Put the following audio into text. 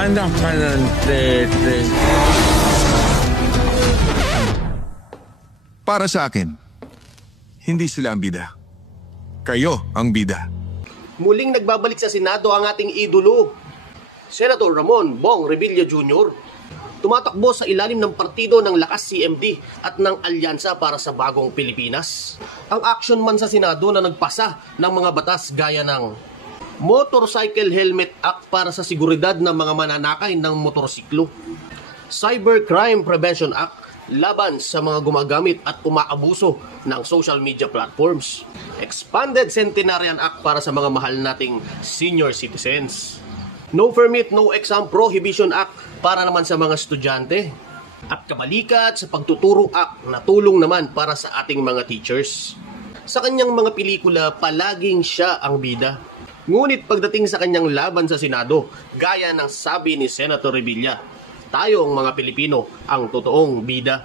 Anak ka ng tete. Para sa akin, hindi sila ang bida. Kayo ang bida. Muling nagbabalik sa Senado ang ating idolo, Senator Ramon Bong Revilla Jr. Tumatakbo sa ilalim ng partido ng Lakas CMD at ng Alyansa para sa Bagong Pilipinas. Ang action man sa Senado na nagpasa ng mga batas gaya ng Motorcycle Helmet Act para sa seguridad ng mga mananakay ng motorsiklo, Cybercrime Prevention Act laban sa mga gumagamit at umaabuso ng social media platforms, Expanded Centenarian Act para sa mga mahal nating senior citizens, No Permit, No Exam Prohibition Act para naman sa mga estudyante, at Kabalikat sa Pagtuturo Act na tulong naman para sa ating mga teachers. Sa kanyang mga pelikula, palaging siya ang bida. Ngunit pagdating sa kanyang laban sa Senado, gaya ng sabi ni Senator Revilla, tayo ang mga Pilipino ang totoong bida.